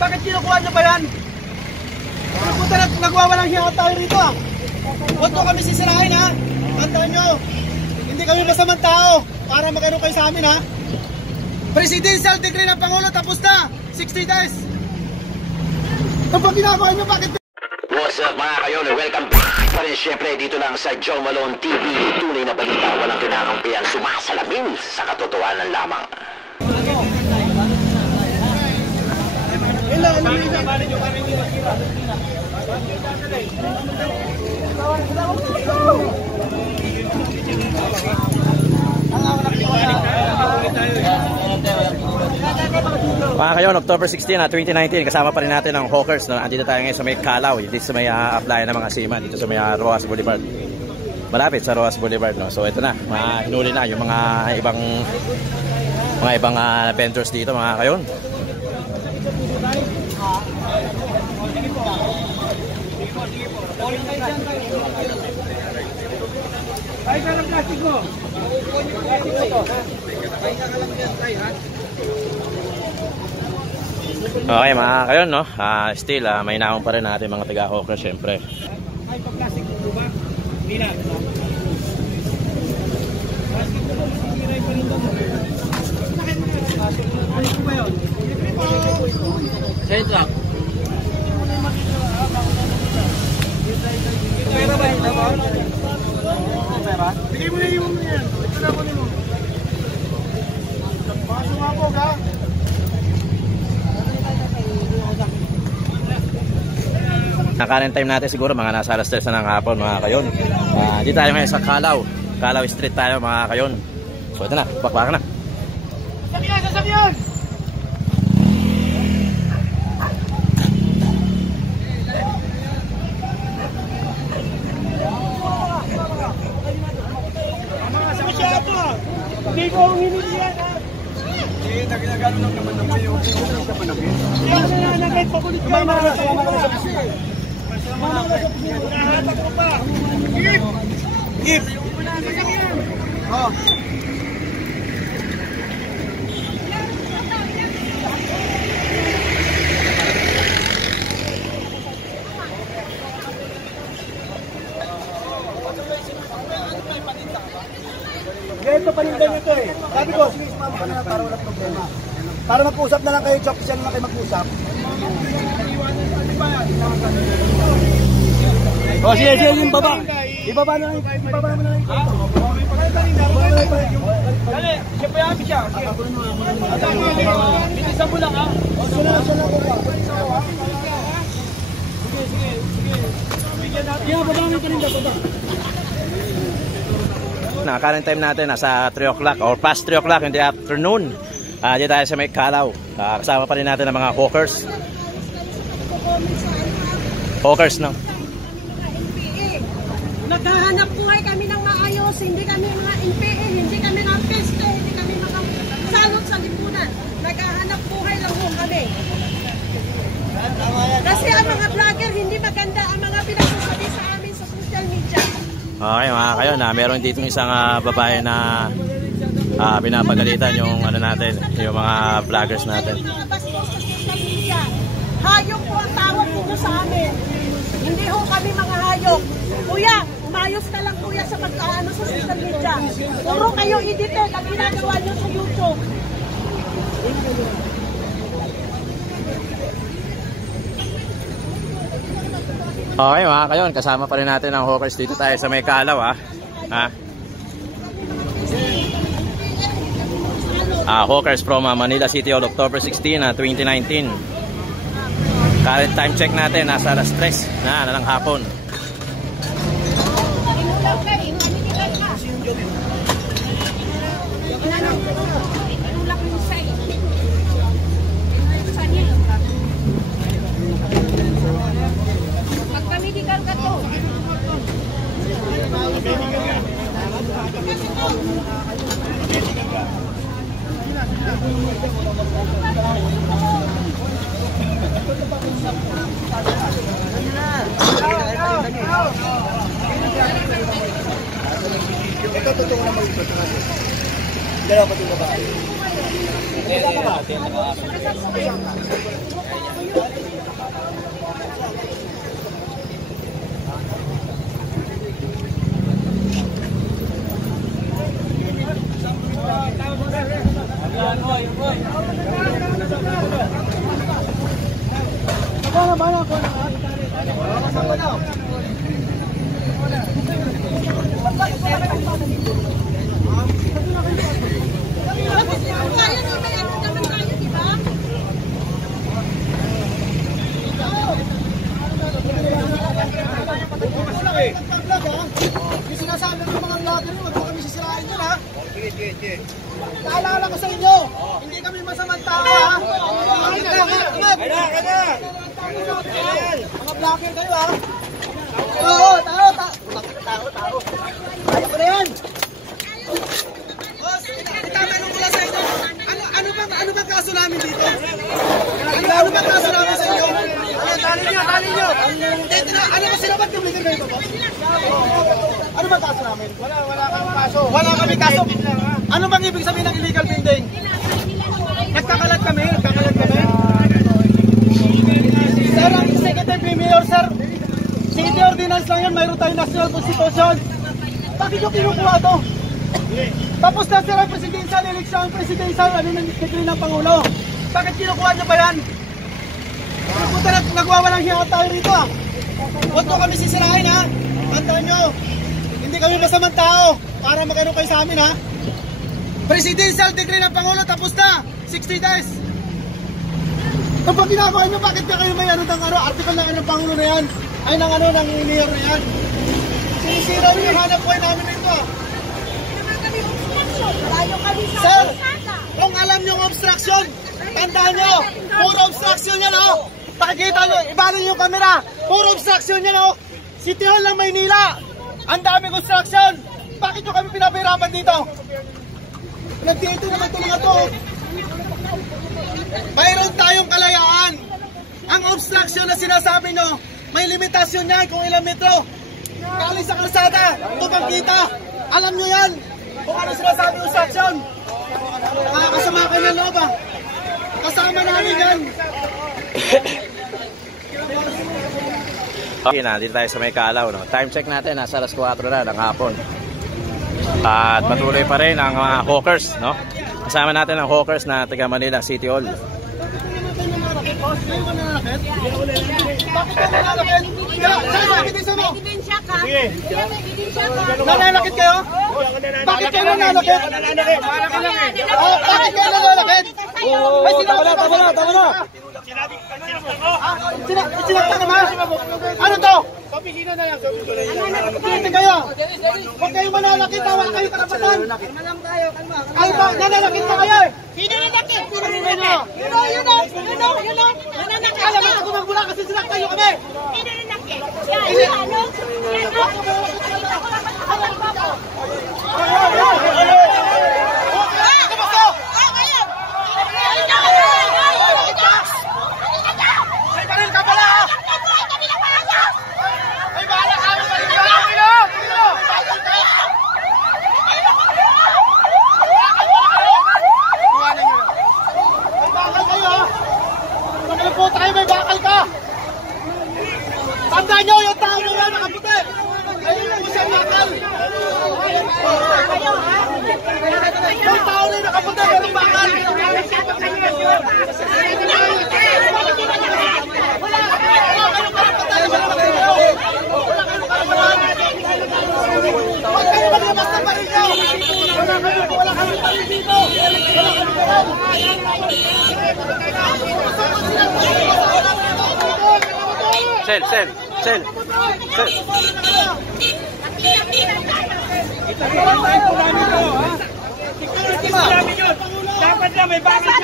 Bakit kinukuha nyo ba yan? Puta, nagwawalang hiya tayo rito ah. Huwag ko kami sisirahin ha. Tandaan nyo, hindi kami masamang tao para mag-ano kayo sa amin ha. Presidential decree ng Pangulo tapos na. 60 days. Ano ba ginagawa nyo? Bakit? What's up mga kayon? Welcome back pa rin syempre dito lang sa Joe Malone TV. Tunay na balita, walang kinakampihan, sumasalamin sa katotohanan lamang. Mga kayon, October 16 na 2019, kasama pa rin natin ang hawkers. No? Andito tayo ngayon sa may Calao, dito sa may apply ng mga seaman, dito sa may Rojas Boulevard. Malapit sa Rojas Boulevard. No? So ito na, hinuli na yung mga ibang vendors dito mga kayon. Ay, karang plastic mo. Okay mga kayon, no? Still, may naon pa rin natin mga taga-hawker syempre. Ay, pa-plastic mo ba? Hindi na. Plastic mo ba? Sigiray pa rin ito. Ano ko ba yun? Sa'yo lang. Pera ba yun? Pera? Bigay mo na yung yan. Ito na ko nyo. Paso nga po ka. Nakanin time natin siguro mga nasa alas 3 na ng hapon mga kayon. Dito tayo ngayon sa Calao. Calao Street tayo mga kayon. So ito na, bakbakan na. Sasakyan! Sasakyan! Masyado ah! Hindi ko ang hinili yan ah! Hindi, naginagano lang naman na kayo. Yan na nanagay pa kulit kayo. Nahatak mo pa! Gip! Gip! Oh! Ganito panindan nyo ito eh. Sabi ko, sige, sumama ka na para walang problema. Para mag-usap na lang kayo, Chok, siya na lang kayo mag-usap. O, sige, yung baba. Ibaba na lang, ibaba mo na lang. Dali, siya pa yabi siya. Bilisan mo lang ha. Siya na lang ko pa. Sige, sige, sige. Yan, baba mo paninda, baba. Current time natin nasa 3 o'clock or past 3 o'clock in the afternoon. Dito tayo sa may Calao. Kasama pa rin natin ang mga hawkers. Hawkers, no? Naghahanap buhay kami ng maayos, hindi kami mga NPA, hindi kami mga peste, hindi kami mga salot sa lipunan. Naghahanap buhay lang po kami. Kasi ang mga vlogger, hindi maganda ang mga pinagsasabi sa amin sa social media. Okay mga kayo, meron dito isang babae na pinapagalitan yung ano natin, yung mga vloggers natin. Hayop po ang tawag dito sa amin. Hindi ho kami mga hayop. Kuya, umayos ka lang kuya sa pag-aano sa social media. Puro kayo editor na ginagawa nyo sa YouTube. Okay mga kayon, kasama pa rin natin ang hawkers dito tayo sa may Calao hawkers from Manila City Hall, October 16, 2019. Current time check natin, nasa alas 3 na ng hapon. Ito totoo naman ito. Dalawa pa ito ba? Mga vlogger kayo ha. Oo, tao. Ayaw ko na yan. Boss, itatanong ko lang sa inyo. Ano bang kaso namin dito? Ano bang kaso namin sa inyo? Tali nyo. Ano ba sila ba't kami dito, boss? Ano bang kaso namin? Wala kami kaso. Ano bang ibig sabihin ng illegal building? Nagkakalat kami. Sir, ang Executive Premier, sir. City ordinance lang yan, mayroon tayong national constitution. Bakit yung kinukuha ito? Tapos na sir ang presidential election, ano nang decree ng Pangulo. Bakit kinukuha nyo ba yan? Punta nagwawalang hiya tayo rito ah. Huwag mo kami sisirahin ha. Tandaan nyo, hindi kami masamang tao para magano kayo sa amin ha. Presidential decree ng Pangulo, tapos na, 60 days. Kapag ginagawa nyo, bakit ka kayo may article ng Pangulo na yan? Ay ng mayor na yan. Sinisira rin yung hanap buhay namin nito. Sir, kung alam nyo obstruction, tandaan nyo, puro obstruction yan o. Pakikita nyo, ibalin yung camera, puro obstruction yan o. City Hall ng Maynila, ang daming obstruction. Bakit nyo kami pinapahirapan dito? Nagdito naman ito mga to. Mayroon tayong kalayaan. Ang obstruction na sinasabi nyo, may limitasyon yan kung ilang metro. Kali sa kalsada, tupang kita. Alam nyo yan kung ano sinasabi obstruction. Kasama kayo ng loob ah. Kasama namin yan. Okay na, dito tayo sa may Calao. No? Time check natin, nasa alas 4 na ng hapon. At patuloy pa rin ang mga hawkers. No? Kasama natin ang hawkers na taga Manila City Hall. Bakit kayo nananakit? Ebidensya ka. Nananakit kayo? Bakit kayo nananakit? Bakit kayo nananakit? Ay, tama na. Sinakta ka ba? Ano to? Opisina na yan. Hindi kayo. Huwag kayo mananakit. Wala kayo karapatan. Ay ba? Nananakit na kayo. Sino nanakit? Nananakit. Alam mo, gumagula kasi sinakta nyo kami. Sino nanakit? Ay, baril ka pala. Ay, bahala ka. May bakal ka! Tandaan nyo, yung tao mo yan, nakaputi! Ayun yung isang bakal! Yung tao na nakaputi, yung bakal! Huwag kayo maglabas ng baril nyo! Wala kami baril dito! Sel. Dapat na may bakal.